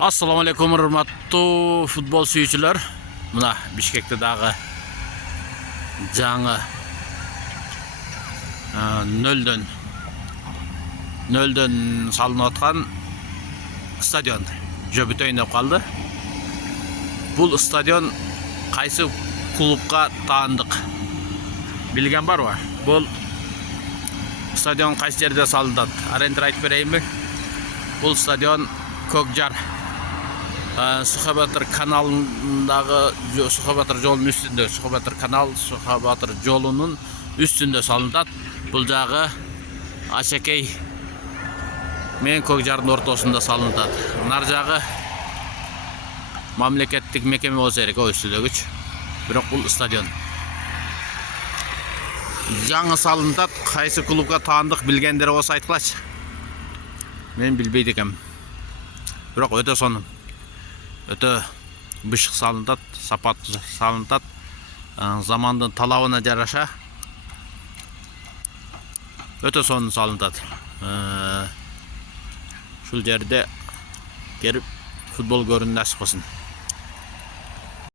Assalamu alaikum hurmatli futbol suyuvchilar. Mana Bishkekdagi жаңы 0-0 салынып аткан стадион жөбүтөйүн деп калды. Бул стадион кайсы клубка таандык билген барбы? Бул стадион кайсы жерде салынат? Арендер айтып берейинби? Бул стадион Көкжар Сухабатыр каналындагы Сухабатыр жолунун үстүндө, Сухабатыр канал, Сухабатыр жолунун үстүндө салынат. Бул жагы Ашекей менен Көкжардын ортосунда салынат. Нар жагы мамлекеттик мекеме болсо керек, үстүдөгүчү. Бирок бул стадион жаңы салынат. Кайсы клубга таандык билгендер болсо айткылачы. Мен билбейт экенмин. Бирок өтө сонун. Өтө бышык салынат, сапаттуу салынат. Замандын талабына жараша өтө сонун салынат. Ушул жерде келип футбол көрүүнү насип кылсын.